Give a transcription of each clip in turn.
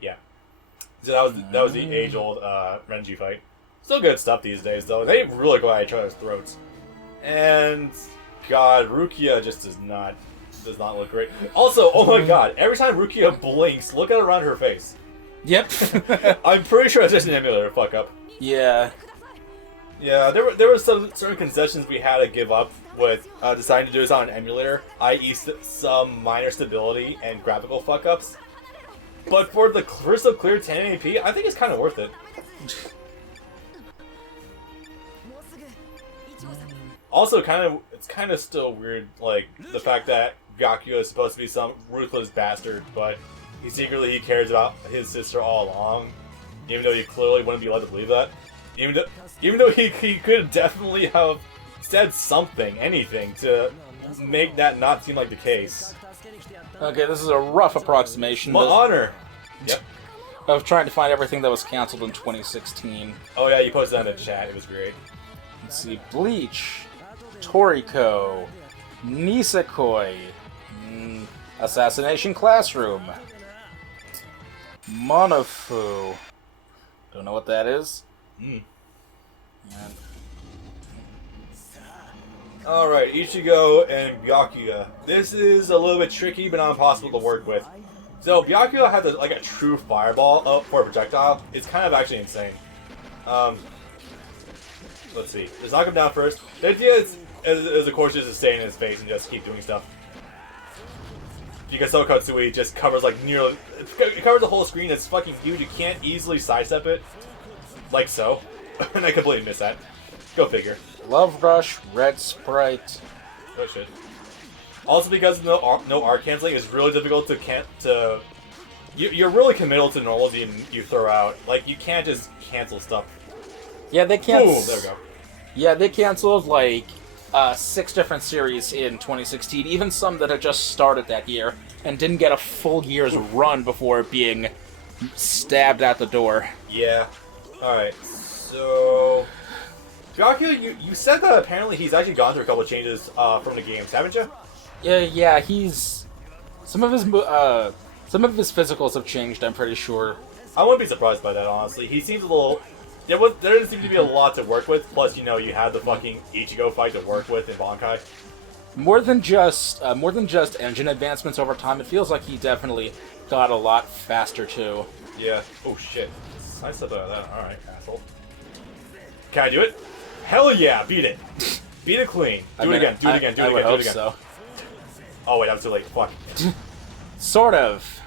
Yeah. So that was the age-old Renji fight. Still good stuff these days, though. They really go at each other's throats. And God, Rukia just does not look great. Also, oh my God, every time Rukia blinks, look at around her face. Yep. I'm pretty sure it's just an emulator fuck up. Yeah. Yeah, there were some certain concessions we had to give up with deciding to do this on an emulator, i.e. some minor stability and graphical fuck ups. But for the crystal clear 1080p, I think it's kind of worth it. Also, it's kind of still weird, like the fact that Byakuya is supposed to be some ruthless bastard, but he cares about his sister all along, even though he clearly wouldn't be led to believe that. Even though he could definitely have said something, anything, to make that not seem like the case. Okay, this is a rough approximation. My honor! Yep. Of trying to find everything that was cancelled in 2016. Oh yeah, you posted that in the chat, it was great. Let's see, Bleach, Toriko, Nisekoi, Assassination Classroom, Monofu. Don't know what that is. And Alright, Ichigo and Byakuya. This is a little bit tricky, but not impossible to work with. So, Byakuya has a true fireball for a projectile. It's kind of actually insane. Let's see. Let's knock him down first. The idea is of course, just to stay in his face and just keep doing stuff. Because Katsui just covers, it covers the whole screen. It's fucking huge. You can't easily sidestep it. Like so. And I completely missed that. Go figure. Love Rush, Red Sprite. Oh shit. Also, because no art canceling, it's really difficult to you're really committal to normals you throw out. Like, you can't just cancel stuff. Yeah, they canceled. Boom, there we go. Yeah, they canceled 6 different series in 2016, even some that had just started that year and didn't get a full year's run before being stabbed at the door. Yeah. All right. So, Byakuya, you said that apparently he's actually gone through a couple of changes from the games, haven't you? Yeah, he's some of his physicals have changed, I'm pretty sure. I wouldn't be surprised by that, honestly. He seems a little... There doesn't seem to be a lot to work with, plus, you had the fucking Ichigo fight to work with in Bankai. More than just engine advancements over time, it feels like he definitely got a lot faster, too. Yeah. Oh, shit. I stepped out of that. Alright, asshole. Can I do it? Hell yeah, beat it. Beat it clean. Do it again. I would hope so. Oh, wait, that was too late. Fuck. Sort of.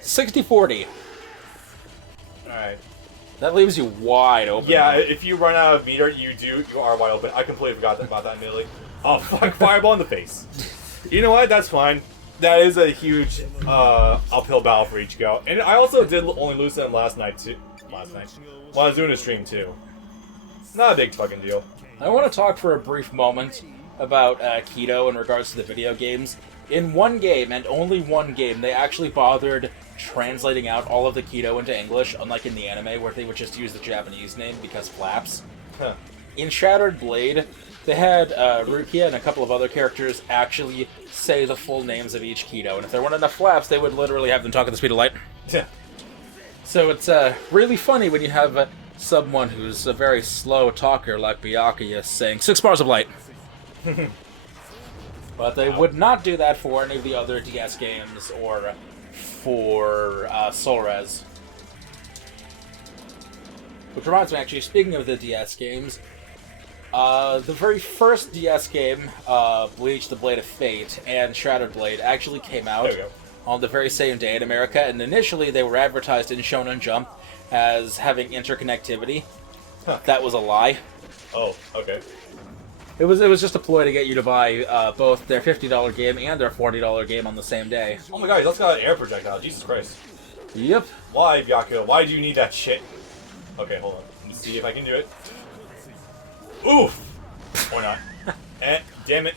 60-40. Alright. That leaves you wide open. Yeah, if you run out of meter, you are wide open. I completely forgot about that immediately. Oh, fuck, fireball in the face. You know what? That's fine. That is a huge uphill battle for Ichigo. And I also did only lose to him last night. While I was doing a stream, too. Not a big fucking deal. I want to talk for a brief moment about Keto in regards to the video games. In one game, and only one game, they actually bothered translating out all of the Keto into English, unlike in the anime, where they would just use the Japanese name because flaps. Huh. In Shattered Blade, they had Rukia and a couple of other characters actually say the full names of each Keto, and if there weren't enough flaps, they would literally have them talk at the speed of light. Yeah. So it's really funny when you have someone who's a very slow talker like Byakuya saying 6 bars of light. But they would not do that for any of the other DS games or for Soul Res. Which reminds me, actually, speaking of the DS games, the very first DS game, Bleach, The Blade of Fate, and Shattered Blade actually came out on the very same day in America, and initially they were advertised in Shonen Jump as having interconnectivity. Huh. That was a lie. Oh, okay. It was just a ploy to get you to buy both their $50 game and their $40 game on the same day. Oh my god, he's also got an air projectile. Jesus Christ. Yep. Why, Byakuya? Why do you need that shit? Okay, hold on. Let me see if I can do it. Oof! Or not. Damn it.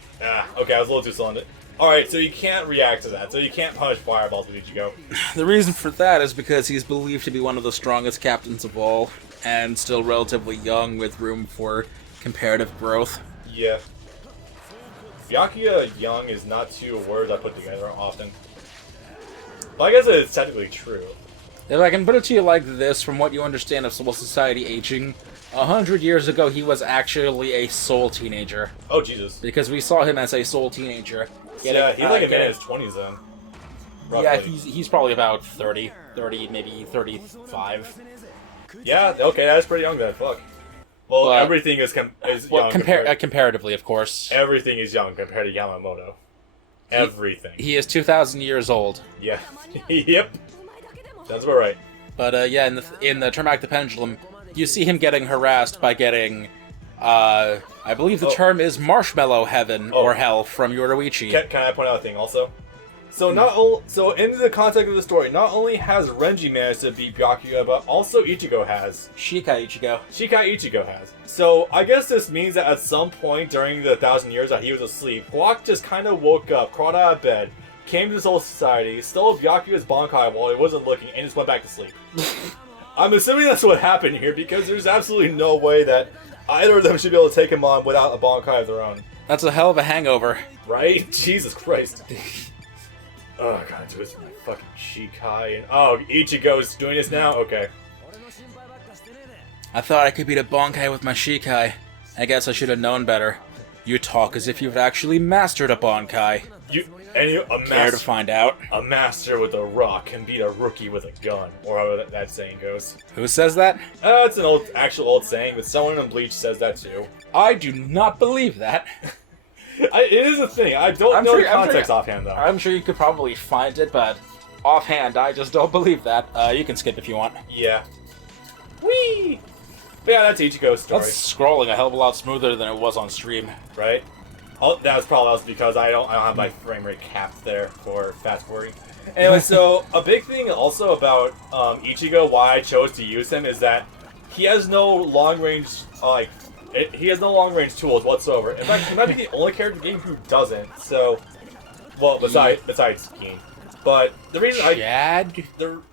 Okay, I was a little too slow on it. Alright, so you can't react to that. So you can't punish fireballs with Ichigo. The reason for that is because he's believed to be one of the strongest captains of all, and still relatively young with room for comparative growth. Yeah. Byakuya young is not two words I put together often. Well, I guess it's technically true. If I can put it to you like this, from what you understand of civil society aging, 100 years ago he was actually a soul teenager. Oh, Jesus. Because we saw him as a soul teenager. Yeah, he's like in his 20s then. Roughly. Yeah, he's probably about 30, maybe 35. Yeah, okay, that's pretty young then, fuck. Well, but, everything is young. Comparatively, of course. Everything is young compared to Yamamoto. Everything. He is 2,000 years old. Yeah. Yep. That's about right. But yeah, in the Turn Back the Pendulum, you see him getting harassed by getting, I believe the term is Marshmallow Heaven or Hell from Yoruichi. Can I point out a thing also? So so in the context of the story, not only has Renji managed to beat Byakuya, but also Ichigo has. Shikai Ichigo has. So I guess this means that at some point during the 1,000 years that he was asleep, Hawk just kind of woke up, crawled out of bed, came to Soul Society, stole Byakuya's Bankai while he wasn't looking, and just went back to sleep. I'm assuming that's what happened here, because there's absolutely no way that either of them should be able to take him on without a Bankai of their own. That's a hell of a hangover. Right? Jesus Christ. Oh, I gotta do this with my fucking Shikai. And Ichigo's doing this now? Okay. I thought I could beat a Bankai with my Shikai. I guess I should have known better. You talk as if you've actually mastered a Bankai. Care to find out? A master with a rock can beat a rookie with a gun, or however that saying goes. Who says that? It's an actual old saying, but someone in Bleach says that too. I do not believe that. It is a thing. I don't know the context offhand, though. I'm sure you could probably find it, but offhand, I just don't believe that. You can skip if you want. Yeah. Whee! But yeah, that's Ichigo's story. That's scrolling a hell of a lot smoother than it was on stream. Right? That was probably also because I don't have my frame rate capped there for fast forwarding. Anyway, so a big thing also about Ichigo, why I chose to use him, is that he has no long range he has no long range tools whatsoever. In fact, he might be the only character in the game who doesn't. So, well, besides Keen. But the reason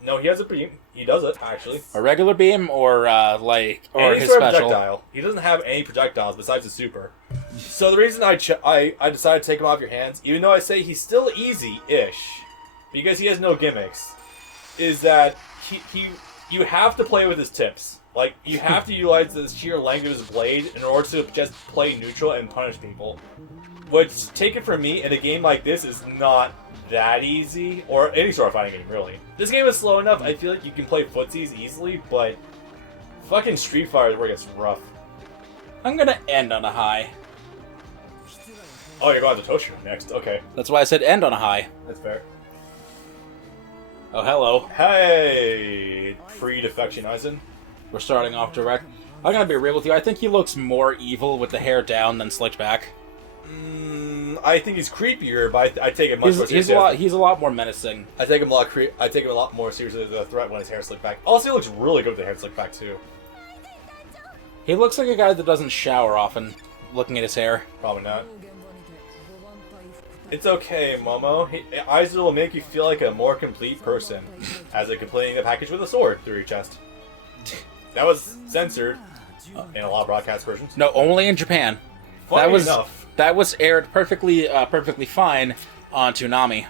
no, he has a beam. He does it actually. A regular beam or any his sort of special? Projectile. He doesn't have any projectiles besides the super. So the reason I decided to take him off your hands, even though I say he's still easy-ish, because he has no gimmicks, is that you have to play with his tips. Like, you have to utilize the sheer length of his blade in order to just play neutral and punish people. Which, take it from me, in a game like this is not that easy, or any sort of fighting game, really. This game is slow enough, I feel like you can play footsies easily, but fucking Street Fighter is where it gets rough. I'm gonna end on a high. Oh, you're going to Toshiro next, okay. That's why I said end on a high. That's fair. Oh, hello. Hey, pre-defection Aizen. We're starting off direct. I'm gonna be real with you, I think he looks more evil with the hair down than slicked back. I think he's creepier, but I take it much more seriously. He's a lot more menacing. I take him a lot more seriously as a threat when his hair slicked back. Also, he looks really good with the hair slicked back too. He looks like a guy that doesn't shower often, looking at his hair. Probably not. It's okay, Momo. Aizen will make you feel like a more complete person, as in completing the package with a sword through your chest. That was censored in a lot of broadcast versions. No, only in Japan. That was aired perfectly fine on Toonami.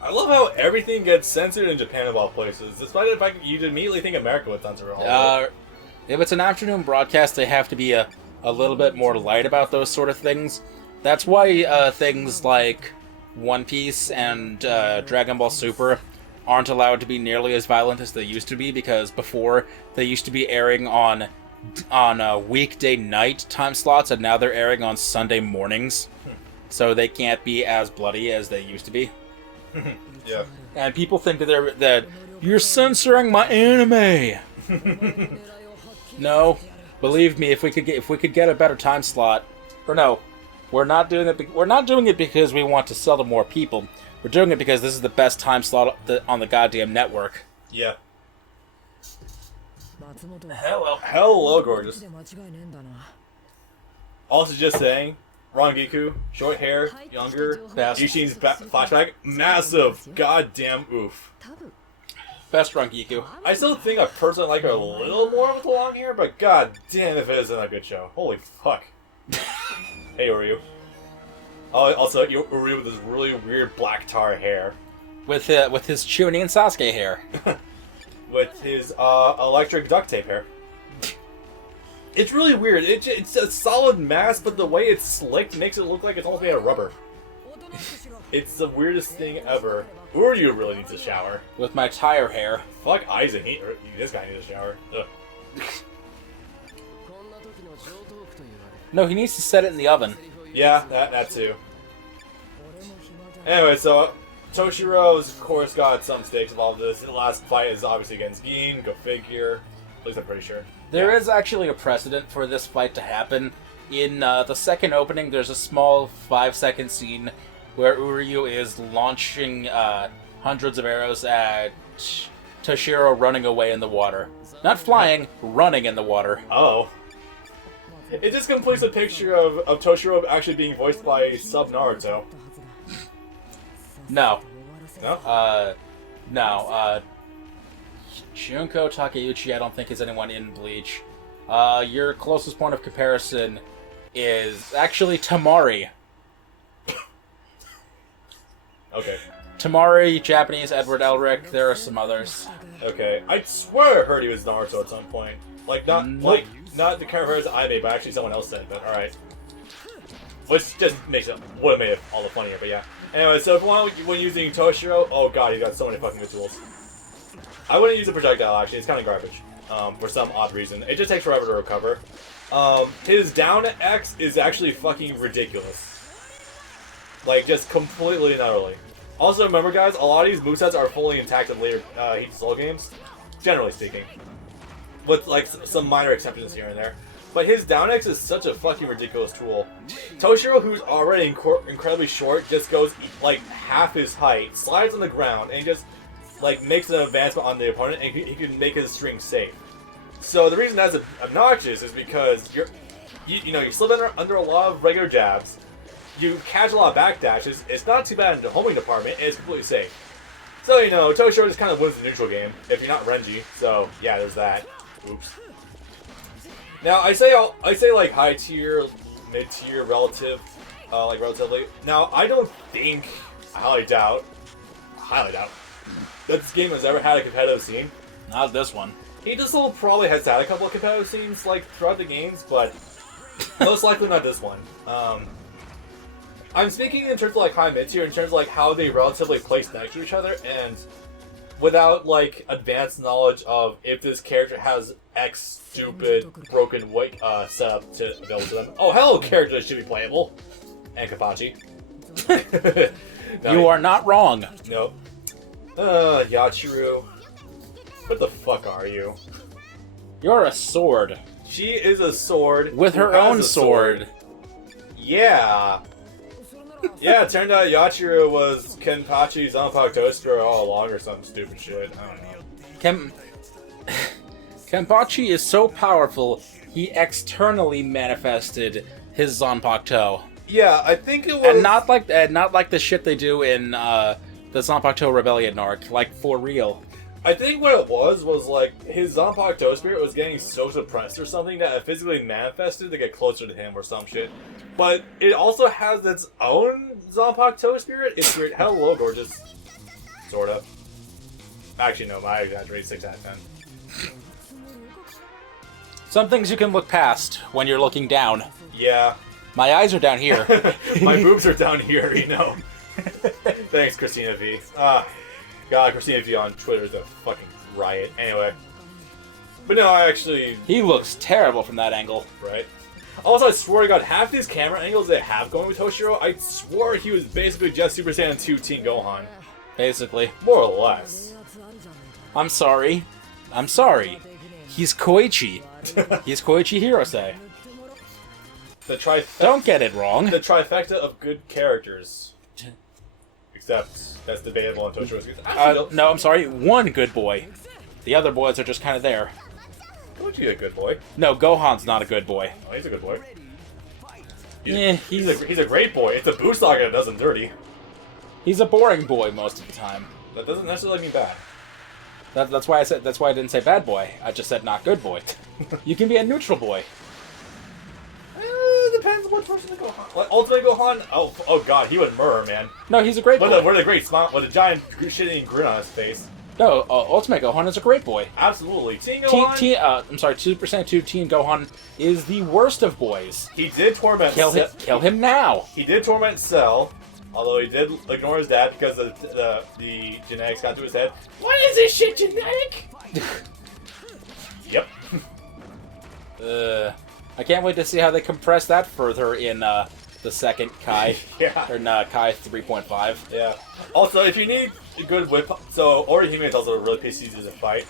I love how everything gets censored in Japan of all places, despite the fact that you'd immediately think America would censor all of it. If it's an afternoon broadcast, they have to be a little bit more light about those sort of things. That's why things like One Piece and Dragon Ball Super aren't allowed to be nearly as violent as they used to be, because before they used to be airing on weekday night time slots, and now they're airing on Sunday mornings, so they can't be as bloody as they used to be. Yeah. And people think that you're censoring my anime. No, believe me, if we could get a better time slot, or no, we're not doing it. We're not doing it because we want to sell to more people. We're doing it because this is the best time slot on the goddamn network. Yeah. Hello, gorgeous. Also, just saying, Rangiku, short hair, younger, Yushin's flashback, massive, goddamn oof. Best Rangiku. I still think I personally like her a little more with the long hair, but god damn if it isn't a good show. Holy fuck. Hey, Uryu. Oh, also, Uryu with this really weird black tar hair. With his Chunin Sasuke hair. With his electric duct tape hair. It's really weird. It's a solid mass, but the way it's slicked makes it look like it's almost made of rubber. It's the weirdest thing ever. Uryu really needs a shower. With my tire hair. Fuck Aizen. This guy needs a shower. Ugh. No, he needs to set it in the oven. Yeah, that too. Anyway, so Toshiro's, of course, got some stakes involved in this. The last fight is obviously against Gin. Go figure. At least I'm pretty sure. There is actually a precedent for this fight to happen. In the second opening, there's a small 5-second scene where Uryu is launching hundreds of arrows at Toshiro running away in the water. Not flying, running in the water. Oh. It just completes a picture of Toshiro actually being voiced by Sub Naruto. No. No? No. Junko Takeuchi, I don't think is anyone in Bleach. Your closest point of comparison is actually Tamari. Okay. Tamari, Japanese, Edward Elric, there are some others. Okay. I swear I heard he was Naruto at some point. Not the characters I made, but actually someone else said, but alright. Which just makes it, would have made it all the funnier, but yeah. Anyway, so when using Toshiro, oh god, he's got so many fucking good tools. I wouldn't use a projectile, actually, it's kind of garbage. For some odd reason. It just takes forever to recover. His down X is actually fucking ridiculous. Like, just completely and utterly. Also, remember guys, a lot of these movesets are fully intact in later Heat Soul games. Generally speaking. With, like, some minor exceptions here and there. But his down X is such a fucking ridiculous tool. Toshiro, who's already incredibly short, just goes, like, half his height, slides on the ground, and just, like, makes an advancement on the opponent, and he can make his string safe. So the reason that's obnoxious is because you slip under a lot of regular jabs, you catch a lot of backdashes, it's not too bad in the homing department, and it's completely safe. So, Toshiro just kind of wins the neutral game, if you're not Renji, so, yeah, there's that. Oops. Now, I say like high tier, mid tier, relatively. Now, I don't think, I highly doubt, that this game has ever had a competitive scene. Not this one. He just probably has had a couple of competitive scenes, like, throughout the games, but most likely not this one. I'm speaking in terms of, like, high mid tier, in terms of, like, how they relatively place next to each other, and without, like, advanced knowledge of if this character has X stupid broken weight setup to available to them. Oh, hello, character that should be playable. And Kapachi. No, you are not wrong. Nope. Yachiru. What the fuck are you? You're a sword. She is a sword. With her own sword. Yeah. Yeah, it turned out Yachiru was Kenpachi's Zanpaku Toaster all along or some stupid shit. I don't know. Kenpachi is so powerful, he externally manifested his Zanpaku. Yeah, I think it was... And not like the shit they do in the Zanpaku Rebellion arc, like for real. I think what it was like his Zanpaku Toe Spirit was getting so suppressed or something that it physically manifested to get closer to him or some shit. But it also has its own Zanpaku Toe Spirit. It's weird. Hello, gorgeous. Sort of. Actually, no, I exaggerate. 6 out of 10. Some things you can look past when you're looking down. Yeah. My eyes are down here. My boobs are down here, Thanks, Christina V. God, Christina V on Twitter is a fucking riot. Anyway. But no, I actually... He looks terrible from that angle. Right. Also, I swear to God, half these camera angles they have going with Toshiro, I swore he was basically just Super Saiyan 2 Teen Gohan. Basically. More or less. I'm sorry. He's Koichi. He's Koichi Hirose. The trifecta... Don't get it wrong. The trifecta of good characters. Except, that's debatable on Toshiro's... No, I'm sorry. One good boy. The other boys are just kind of there. Koichi's a good boy. No, Gohan's not a good boy. Oh, he's a good boy. He's a great boy. It's a Buu Saga that does him dirty. He's a boring boy most of the time. That doesn't necessarily mean bad. That's why I didn't say bad boy. I just said not good boy. You can be a neutral boy. depends what version of Gohan. Like, Ultimate Gohan? Oh god, he would murder, man. No, he's a great boy. What a great smile, with a giant shit-eating grin on his face. No, Ultimate Gohan is a great boy. Absolutely. Teen Gohan? I'm sorry, 2% Teen Gohan is the worst of boys. He did torment Kill him now. He did torment Cell, although he did ignore his dad because the genetics got to his head. What is this shit genetic? Yep. I can't wait to see how they compress that further in the second Kai. Yeah. Or Kai 3.5. Yeah. Also, if you need a good whip, so Orihime is also really pissy to fight.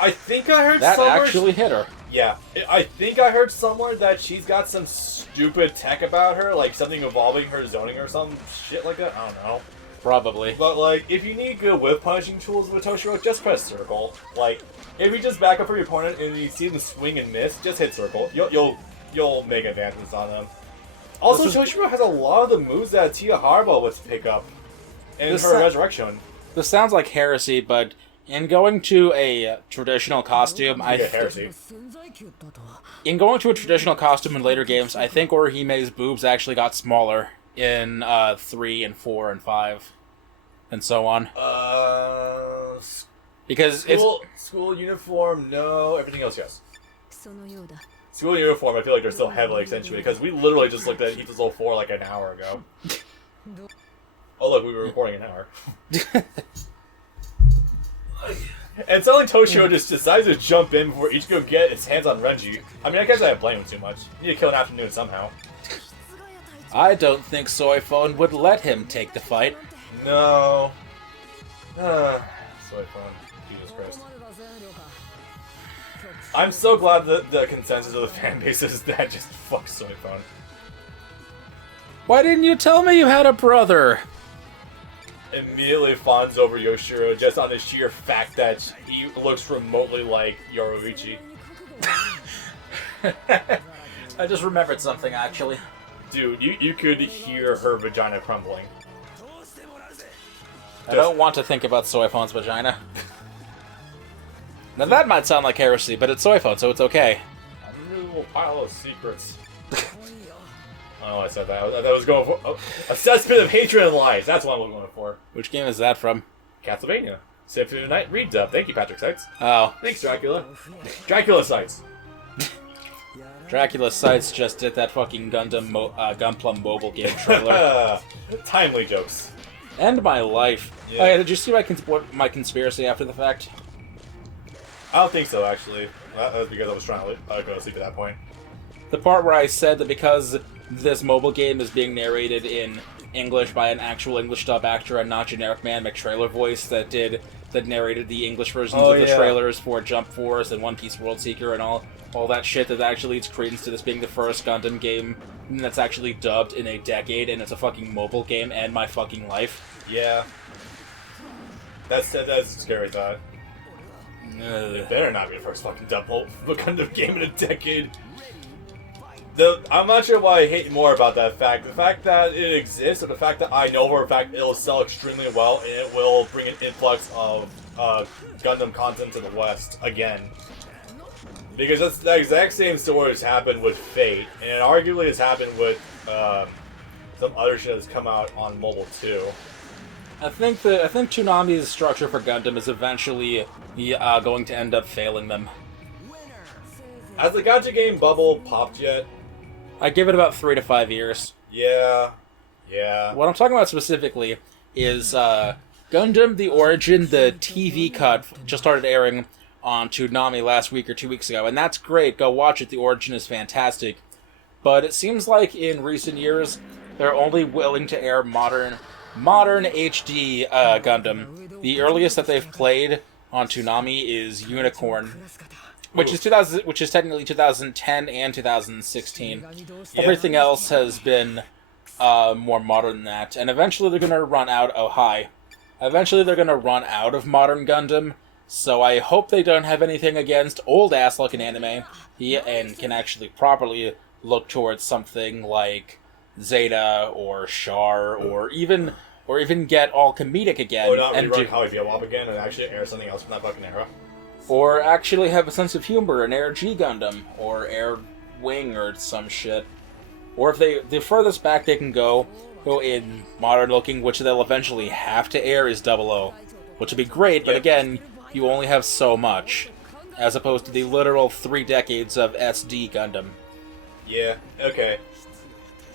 I think I heard that somewhere actually hit her. Yeah, I think I heard somewhere that she's got some stupid tech about her, like something involving her zoning or some shit like that. I don't know. Probably. But like, if you need good whip punishing tools with Toshiro, just press circle. Like, if you just back up for your opponent and you see them swing and miss, just hit circle. You'll make advancements on them. Also, Toshiro has a lot of the moves that Tia Harba would pick up in her resurrection. This sounds like heresy, but in going to a traditional costume, in going to a traditional costume in later games, I think Orihime's boobs actually got smaller in 3 and 4 and 5, and so on. Because school uniform, no. Everything else, yes. School uniform, I feel like they're still heavily accentuated because we literally just looked at Ito's 04 like an hour ago. Oh look, we were recording an hour. And suddenly Toshiro just decides to jump in before Ichigo get his hands on Renji. I mean, I guess I blame him too much. You need to kill an afternoon somehow. I don't think Soyphone would let him take the fight. No. Soyphone. Jesus Christ. I'm so glad that the consensus of the fan base is that just fuck Soyphone. Why didn't you tell me you had a brother? Immediately fawns over Yoshiro just on the sheer fact that he looks remotely like Yoruichi. I just remembered something, actually. Dude, you could hear her vagina crumbling. I don't want to think about Soyphone's vagina. Now that might sound like heresy, but it's Soyphone, so it's okay. A new pile of secrets. Oh, I said that. I was going for a cesspit of hatred and lies. That's what I'm going for. Which game is that from? Castlevania. Symphony of the Night redub. Thank you, Patrick Seitz. Oh. Thanks, Dracula. Dracula Seitz. Dracula Seitz just did that fucking Gunplum mobile game trailer. Timely jokes. End my life. Yeah. Oh yeah, did you see my conspiracy after the fact? I don't think so, actually. That was because I was trying to go to sleep at that point. The part where I said that because this mobile game is being narrated in English by an actual English dub actor and not generic man McTrailer voice that narrated the English versions of the trailers for Jump Force and One Piece World Seeker and all that shit, that actually leads credence to this being the first Gundam game that's actually dubbed in a decade, and it's a fucking mobile game and my fucking life. Yeah. That's a scary thought. It better not be the first fucking double Gundam game in a decade. I'm not sure why I hate more about that fact. The fact that it exists, or the fact that I know for a fact it'll sell extremely well, and it will bring an influx of Gundam content to the West again. Because that's the exact same story that's happened with Fate, and it arguably has happened with some other shit that's come out on mobile too. I think Toonami's structure for Gundam is eventually going to end up failing them. Has the gacha game bubble popped yet? I give it about 3 to 5 years. Yeah. What I'm talking about specifically is Gundam The Origin, the TV cut, just started airing on Toonami last week or 2 weeks ago, and that's great. Go watch it. The Origin is fantastic. But it seems like in recent years, they're only willing to air modern HD Gundam. The earliest that they've played on Toonami is Unicorn, which is technically 2010 and 2016. Everything else has been more modern than that, and eventually they're gonna run out. Eventually they're gonna run out of modern Gundam. So I hope they don't have anything against old ass looking anime, and can actually properly look towards something like Zeta or Char, or even get all comedic again. Or not rerun Cowboy Bebop again and actually air something else from that fucking era. Or actually have a sense of humor and air G Gundam, or air Wing or some shit. Or if the furthest back they can go in modern looking, which they'll eventually have to air, is 00. Which would be great, but again, you only have so much. As opposed to the literal 3 decades of SD Gundam. Yeah, okay.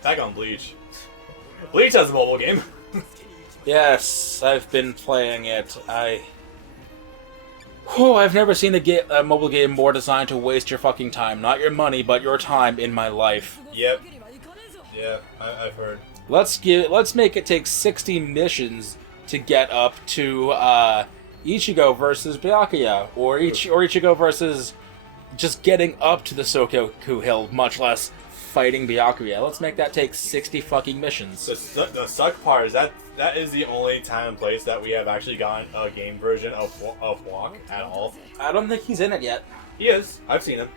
Back on Bleach. Bleach has a mobile game. Yes, I've been playing it. I've never seen a mobile game more designed to waste your fucking time. Not your money, but your time in my life. Yep. Yeah, I've heard. Let's make it take 60 missions to get up to Ichigo versus Byakuya, or Ichigo versus just getting up to the Soulcalibur Hill, much less fighting Byakuya. Let's make that take 60 fucking missions. The suck part is that is the only time and place that we have actually gotten a game version of Walk at all. I don't think he's in it yet. He is. I've seen him.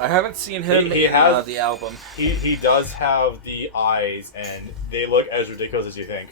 I haven't seen him in the album. He does have the eyes, and they look as ridiculous as you think.